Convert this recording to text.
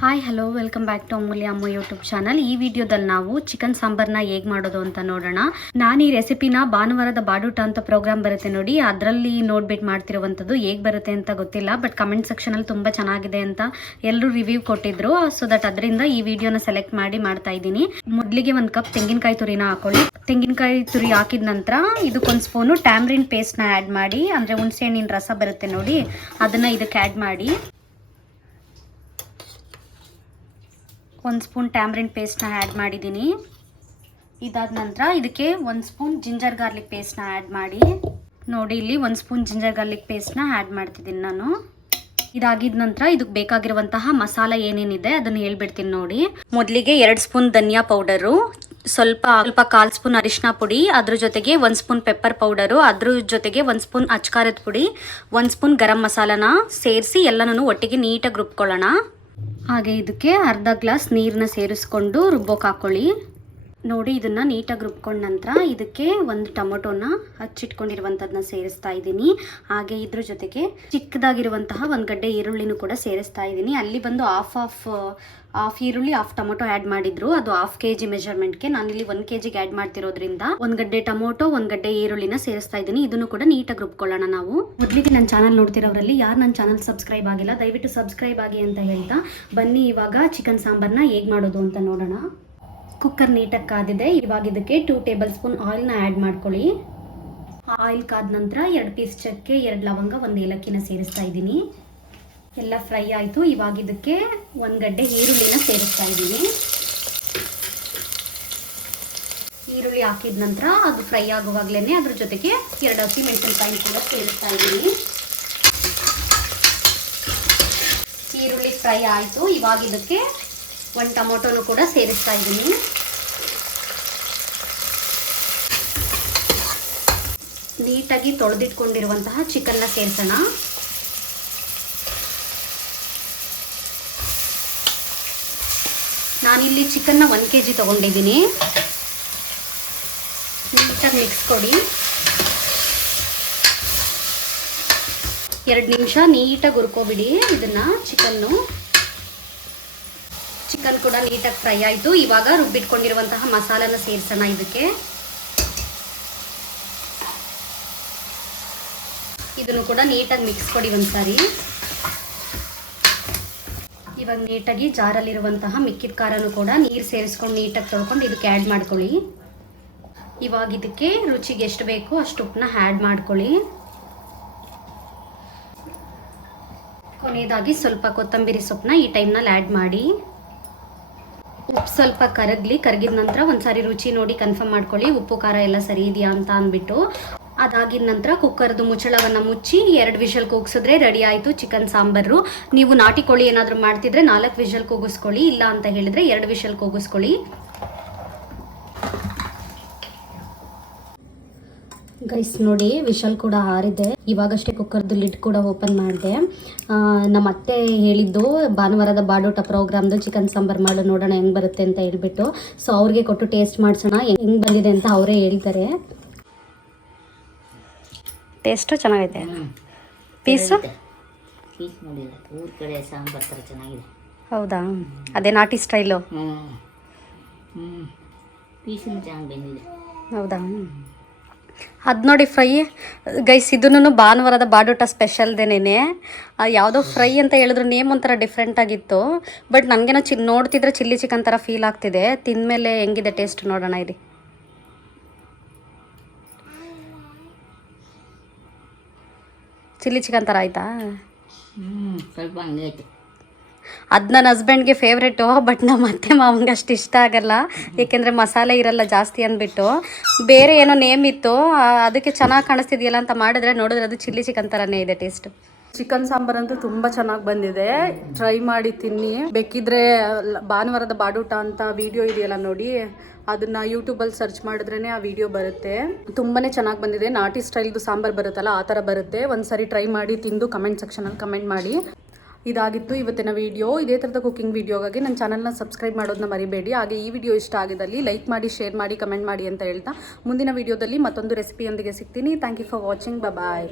Hi hello welcome back to Amulya Amma YouTube channel ಈ ವಿಡಿಯೋದಲ್ಲಿ ನಾವು ಚಿಕನ್ ಸಾಂಬಾರ್ನ ಹೇಗೆ ಮಾಡೋದು ಅಂತ ನೋಡೋಣ. ನಾನು ಈ ರೆಸಿಪಿನ ಭಾನುವಾರದ ಬಾಡೂಟ ಅಂತ ಪ್ರೋಗ್ರಾಮ್ ಬರುತ್ತೆ ನೋಡಿ. ಅದರಲ್ಲಿ ನೋಡ್ಬಿಟ್ಟು ಮಾಡ್ತಿರುವಂಥದ್ದು ಹೇಗೆ ಬರುತ್ತೆ ಅಂತ ಗೊತ್ತಿಲ್ಲ ಬಟ್ ಕಮೆಂಟ್ ಸೆಕ್ಷನಲ್ಲಿ ತುಂಬ ಚೆನ್ನಾಗಿದೆ ಅಂತ ಎಲ್ಲರೂ ರಿವ್ಯೂ ಕೊಟ್ಟಿದ್ರು. ಸೊ ದಟ್ ಅದರಿಂದ ಈ ವಿಡಿಯೋನ ಸೆಲೆಕ್ಟ್ ಮಾಡಿ ಮಾಡ್ತಾ ಇದ್ದೀನಿ. ಮೊದಲಿಗೆ ಒಂದು ಕಪ್ ತೆಂಗಿನಕಾಯಿ ತುರಿನ ಹಾಕೊಳ್ಳಿ. ತೆಂಗಿನಕಾಯಿ ತುರಿ ಹಾಕಿದ ನಂತರ ಇದಕ್ಕೊಂದು ಸ್ಪೂನು ಟ್ಯಾಮ್ರಿನ್ ಪೇಸ್ಟ್ನ ಆ್ಯಡ್ ಮಾಡಿ, ಅಂದರೆ ಹುಣಸೆ ಹಣ್ಣಿನ ರಸ ಬರುತ್ತೆ ನೋಡಿ, ಅದನ್ನು ಇದಕ್ಕೆ ಆ್ಯಡ್ ಮಾಡಿ. ಒಂದು ಸ್ಪೂನ್ ಟ್ಯಾಮ್ರಿನ್ ಪೇಸ್ಟ್ನ ಆ್ಯಡ್ ಮಾಡಿದ್ದೀನಿ. ಇದಾದ ನಂತರ ಇದಕ್ಕೆ ಒಂದು ಸ್ಪೂನ್ ಜಿಂಜರ್ ಗಾರ್ಲಿಕ್ ಪೇಸ್ಟ್ನ ಆ್ಯಡ್ ಮಾಡಿ. ನೋಡಿ, ಇಲ್ಲಿ ಒಂದು ಸ್ಪೂನ್ ಜಿಂಜರ್ ಗಾರ್ಲಿಕ್ ಪೇಸ್ಟ್ನ ಆ್ಯಡ್ ಮಾಡ್ತಿದ್ದೀನಿ ನಾನು. ಇದಾಗಿದ ನಂತರ ಇದಕ್ಕೆ ಬೇಕಾಗಿರುವಂತಹ ಮಸಾಲ ಏನೇನಿದೆ ಅದನ್ನು ಹೇಳ್ಬಿಡ್ತೀನಿ ನೋಡಿ. ಮೊದಲಿಗೆ ಎರಡು ಸ್ಪೂನ್ ಧನಿಯಾ ಪೌಡರು, ಸ್ವಲ್ಪ ಸ್ವಲ್ಪ ಕಾಲು ಸ್ಪೂನ್ ಅರಿಶಿನ ಪುಡಿ, ಅದ್ರ ಜೊತೆಗೆ ಒಂದು ಸ್ಪೂನ್ ಪೆಪ್ಪರ್ ಪೌಡರು ಅದ್ರ ಜೊತೆಗೆ ಒಂದು ಸ್ಪೂನ್ ಅಚ್ಕಾರದ ಪುಡಿ, ಒಂದು ಸ್ಪೂನ್ ಗರಂ ಮಸಾಲನ ಸೇರಿಸಿ ಎಲ್ಲನೂ ಒಟ್ಟಿಗೆ ನೀಟಾಗಿ ರುಬ್ಕೊಳ್ಳೋಣ. ಹಾಗೆ ಇದಕ್ಕೆ ಅರ್ಧ ಗ್ಲಾಸ್ ನೀರನ್ನ ಸೇರಿಸ್ಕೊಂಡು ರುಬ್ಬೋಕೆ ಹಾಕೊಳ್ಳಿ. ನೋಡಿ, ಇದನ್ನು ನೀಟಾಗಿ ರುಬ್ಕೊಂಡ ನಂತರ ಇದಕ್ಕೆ ಒಂದು ಟೊಮೊಟೊನ ಹಚ್ಚಿಟ್ಕೊಂಡಿರುವಂಥದ್ದನ್ನ ಸೇರಿಸ್ತಾ ಇದ್ದೀನಿ. ಹಾಗೆ ಇದ್ರ ಜೊತೆಗೆ ಚಿಕ್ಕದಾಗಿರುವಂತಹ ಒಂದು ಗಡ್ಡೆ ಈರುಳ್ಳಿನೂ ಕೂಡ ಸೇರಿಸ್ತಾ ಇದ್ದೀನಿ. ಅಲ್ಲಿ ಬಂದು ಆಫ್ ಆಫ್ ಹಾಫ್ ಈರುಳ್ಳಿ ಹಾಫ್ ಟೊಮೊಟೊ ಆ್ಯಡ್ ಮಾಡಿದ್ರು. ಅದು ಹಾಫ್ ಕೆ ಜಿ ನಾನು ಇಲ್ಲಿ ಒಂದು ಕೆ ಜಿಗೆ ಆ್ಯಡ್ ಮಾಡ್ತಿರೋದ್ರಿಂದ ಒಂದು ಗಡ್ಡೆ ಟೊಮೊಟೊ, ಒಂದು ಗಡ್ಡೆ ಈರುಳ್ಳಿನ ಸೇರಿಸ್ತಾ ಇದ್ದೀನಿ. ಇದನ್ನು ಕೂಡ ನೀಟಾಗಿ ರುಬ್ಕೊಳ್ಳೋಣ ನಾವು. ಮೊದಲಿಗೆ ನನ್ನ ಚಾನಲ್ ನೋಡ್ತಿರೋರಲ್ಲಿ ಯಾರು ನನ್ನ ಚಾನಲ್ ಸಬ್ಸ್ಕ್ರೈಬ್ ಆಗಿಲ್ಲ, ದಯವಿಟ್ಟು ಸಬ್ಸ್ಕ್ರೈಬ್ ಆಗಿ ಅಂತ ಹೇಳ್ತಾ ಬನ್ನಿ ಇವಾಗ ಚಿಕನ್ ಸಾಂಬಾರ್ನ ಹೇಗೆ ಮಾಡೋದು ಅಂತ ನೋಡೋಣ. ಕುಕ್ಕರ್ ನೀಟಾಗಿ ಕಾದಿದೆ. ಇವಾಗ ಇದಕ್ಕೆ ಟೂ ಟೇಬಲ್ ಸ್ಪೂನ್ ಆಯಿಲ್ನ ಆ್ಯಡ್ ಮಾಡ್ಕೊಳ್ಳಿ. ಆಯಿಲ್ ಕಾದ ನಂತರ ಎರಡು ಪೀಸ್ ಚಕ್ಕೆ ಎರಡು ಲವಂಗ, ಒಂದು ಏಲಕ್ಕಿನ ಸೇರಿಸ್ತಾ ಇದ್ದೀನಿ. ಎಲ್ಲ ಫ್ರೈ ಆಯಿತು. ಇವಾಗ ಇದಕ್ಕೆ ಒಂದು ಗಡ್ಡೆ ಈರುಳ್ಳಿನ ಸೇರಿಸ್ತಾ ಇದ್ದೀನಿ. ಈರುಳ್ಳಿ ಹಾಕಿದ ನಂತರ ಅದು ಫ್ರೈ ಆಗುವಾಗಲೇ ಅದ್ರ ಜೊತೆಗೆ ಎರಡು ಹಸಿ ಮೆಣಸಿನಕಾಯಿ ಕೂಡ ಸೇರಿಸ್ತಾ ಇದ್ದೀನಿ. ಈರುಳ್ಳಿ ಫ್ರೈ ಆಯಿತು. ಇವಾಗ ಇದಕ್ಕೆ ಒಂದು ಟೊಮೊಟೊನು ಕೂಡ ಸೇರಿಸ್ತಾ ಇದ್ದೀನಿ. ನೀಟಾಗಿ ತೊಳೆದಿಟ್ಕೊಂಡಿರುವಂತಹ ಚಿಕನ್ನ ಸೇರಿಸೋಣ. ನಾನಿಲ್ಲಿ ಚಿಕನ್ನ ಒನ್ ಕೆ ಜಿ ತೊಗೊಂಡಿದ್ದೀನಿ. ನೀಟಾಗಿ ಮಿಕ್ಸ್ ಕೊಡಿ. ಎರಡು ನಿಮಿಷ ನೀಟಾಗಿ ಹುರ್ಕೊಬಿಡಿ ಇದನ್ನು ಚಿಕನ್ನು ಚಿಕನ್ ಕೂಡ ನೀಟಾಗಿ ಫ್ರೈ ಆಯಿತು. ಇವಾಗ ರುಬ್ಬಿಟ್ಕೊಂಡಿರುವಂತಹ ಮಸಾಲನ ಸೇರಿಸೋಣ ಇದಕ್ಕೆ. ಇದನ್ನು ಕೂಡ ನೀಟಾಗಿ ಮಿಕ್ಸ್ ಕೊಡಿ ಒಂದ್ಸಾರಿ. ಇವಾಗ ನೀಟಾಗಿ ಜಾರಲ್ಲಿರುವಂತಹ ಮಿಕ್ಕಿದ ಖಾರನೂ ಕೂಡ ನೀರು ಸೇರಿಸ್ಕೊಂಡು ನೀಟಾಗಿ ತೊಳ್ಕೊಂಡು ಇದಕ್ಕೆ ಆ್ಯಡ್ ಮಾಡ್ಕೊಳ್ಳಿ. ಇವಾಗ ಇದಕ್ಕೆ ರುಚಿಗೆ ಎಷ್ಟು ಬೇಕೋ ಅಷ್ಟು ಉಪ್ಪನ್ನ ಆ್ಯಡ್ ಮಾಡ್ಕೊಳ್ಳಿ. ಕೊನೆಯದಾಗಿ ಸ್ವಲ್ಪ ಕೊತ್ತಂಬರಿ ಸೊಪ್ಪನ್ನ ಈ ಟೈಮ್ನಲ್ಲಿ ಆ್ಯಡ್ ಮಾಡಿ. ಉಪ್ಪು ಸ್ವಲ್ಪ ಕರಗಲಿ, ಕರಗಿದ ನಂತರ ಒಂದ್ಸಾರಿ ರುಚಿ ನೋಡಿ ಕನ್ಫರ್ಮ್ ಮಾಡ್ಕೊಳ್ಳಿ, ಉಪ್ಪು, ಖಾರ ಎಲ್ಲ ಸರಿ ಇದೆಯಾ ಅಂತ ಅಂದ್ಬಿಟ್ಟು. ಅದಾಗಿದ ನಂತರ ಕುಕ್ಕರ್ದು ಮುಚ್ಚಳವನ್ನು ಮುಚ್ಚಿ ಎರಡು ವಿಷಲ್ ಕೂಗಿಸಿದ್ರೆ ರೆಡಿ ಆಯಿತು ಚಿಕನ್ ಸಾಂಬಾರು. ನೀವು ನಾಟಿ ಕೋಳಿ ಏನಾದರೂ ಮಾಡ್ತಿದ್ರೆ ನಾಲ್ಕು ವಿಷಲ್ ಕೂಗಿಸ್ಕೊಳ್ಳಿ, ಇಲ್ಲ ಅಂತ ಹೇಳಿದ್ರೆ ಎರಡು ವಿಷಲ್ ಕೂಗಿಸ್ಕೊಳ್ಳಿ. ಗೈಸ್ ನೋಡಿ ವಿಶಲ್ ಕೂಡ ಹಾರಿದೆ. ಇವಾಗಷ್ಟೇ ಕುಕ್ಕರ್ದು ಲಿಡ್ ಕೂಡ ಓಪನ್ ಮಾಡಿದೆ. ನಮ್ಮ ಅತ್ತೆ ಹೇಳಿದ್ದು ಭಾನುವಾರದ ಬಾಡೋಟ ಪ್ರೋಗ್ರಾಮ್ದು ಚಿಕನ್ ಸಾಂಬಾರು ಮಾಡು ನೋಡೋಣ ಹೆಂಗೆ ಬರುತ್ತೆ ಅಂತ ಹೇಳ್ಬಿಟ್ಟು. ಸೊ ಅವ್ರಿಗೆ ಕೊಟ್ಟು ಟೇಸ್ಟ್ ಮಾಡಿಸೋಣ ಹೆಂಗೆ ಬಂದಿದೆ ಅಂತ ಅವರೇ ಹೇಳ್ತಾರೆ. ಟೇಸ್ಟು ಚೆನ್ನಾಗಿದೆ ಪೀಸು ಪೀಸ್ ನೋಡಿಲ್ಲ. ಊರ ಕಡೆ ಸಾಂಬಾರು ಥರ ಚೆನ್ನಾಗಿದೆ. ಹೌದಾ? ಅದೇ ನಾಟಿ ಸ್ಟೈಲು ಹೌದಾ? ಅದು ನೋಡಿ ಫ್ರೈ. ಗೈಸ್, ಇದನ್ನು ಭಾನುವಾರದ ಬಾಡೂಟ ಸ್ಪೆಷಲ್ದೇನೇ ಯಾವುದೋ ಫ್ರೈ ಅಂತ ಹೇಳಿದ್ರು ನೇಮ್ ಒಂಥರ ಡಿಫ್ರೆಂಟ್ ಆಗಿತ್ತು. ಬಟ್ ನನಗೇನೋ ಚಿ, ನೋಡ್ತಿದ್ರೆ ಚಿಲ್ಲಿ ಚಿಕನ್ ಥರ ಫೀಲ್ ಆಗ್ತಿದೆ. ತಿಂದಮೇಲೆ ಹೆಂಗಿದೆ ಟೇಸ್ಟ್ ನೋಡೋಣ ಇರಿ. ಚಿಲ್ಲಿ ಚಿಕನ್ ಥರ ಆಯ್ತಾ? ಸ್ವಲ್ಪ ಹಂಗೆ ಐತೆ. ಅದು ನನ್ನ ಹಸ್ಬೆಂಡ್ಗೆ ಫೇವ್ರೇಟು ಬಟ್ ನಮ್ಮ ಅತ್ತೆ ಮಾವಂಗೆ ಅಷ್ಟು ಇಷ್ಟ ಆಗಲ್ಲ. ಏಕೆಂದರೆ ಮಸಾಲೆ ಇರಲ್ಲ ಜಾಸ್ತಿ ಅಂದ್ಬಿಟ್ಟು. ಬೇರೆ ಏನೋ ನೇಮ್ ಇತ್ತು ಅದಕ್ಕೆ ಚೆನ್ನಾಗಿ ಕಾಣಿಸ್ತಿದೆಯಲ್ಲ ಅಂತ ಮಾಡಿದ್ರೆ ನೋಡಿದ್ರೆ ಅದು ಚಿಲ್ಲಿ ಚಿಕನ್ ಥರನೇ ಇದೆ ಟೇಸ್ಟ್ ಚಿಕನ್ ಸಾಂಬಾರ್ ಅಂತೂ ತುಂಬ ಚೆನ್ನಾಗಿ ಬಂದಿದೆ. ಟ್ರೈ ಮಾಡಿ ತಿನ್ನಿ. ಬೇಕಿದ್ರೆ, ಭಾನುವಾರದ ಬಾಡೂಟ ಅಂತ ವಿಡಿಯೋ ಇದೆಯಲ್ಲ ನೋಡಿ, ಅದನ್ನ ಯೂಟ್ಯೂಬಲ್ಲಿ ಸರ್ಚ್ ಮಾಡಿದ್ರೇ ಆ ವಿಡಿಯೋ ಬರುತ್ತೆ. ತುಂಬಾ ಚೆನ್ನಾಗಿ ಬಂದಿದೆ. ನಾಟಿ ಸ್ಟೈಲ್ದು ಸಾಂಬಾರು ಬರುತ್ತಲ್ಲ, ಆ ಥರ ಬರುತ್ತೆ. ಒಂದ್ಸರಿ ಟ್ರೈ ಮಾಡಿ ತಿಂದು ಕಮೆಂಟ್ ಸೆಕ್ಷನಲ್ಲಿ ಕಮೆಂಟ್ ಮಾಡಿ. ಇದಾಗಿತ್ತು ಇವತ್ತಿನ ವಿಡಿಯೋ ಇದೇ ಥರದ ಕುಕಿಂಗ್ ವಿಡಿಯೋಗಾಗಿ ನನ್ನ ಚಾನಲ್ನ ಸಬ್ಸ್ಕ್ರೈಬ್ ಮಾಡೋದನ್ನ ಮರಿಬೇಡಿ. ಹಾಗೆ ಈ ವಿಡಿಯೋ ಇಷ್ಟ ಆಗಿದ್ದಲ್ಲಿ ಲೈಕ್ ಮಾಡಿ ಶೇರ್ ಮಾಡಿ ಕಮೆಂಟ್ ಮಾಡಿ ಅಂತ ಹೇಳ್ತಾ ಮುಂದಿನ ವಿಡಿಯೋದಲ್ಲಿ ಮತ್ತೊಂದು ರೆಸಿಪಿಯೊಂದಿಗೆ ಸಿಗ್ತೀನಿ. Thank you for watching bye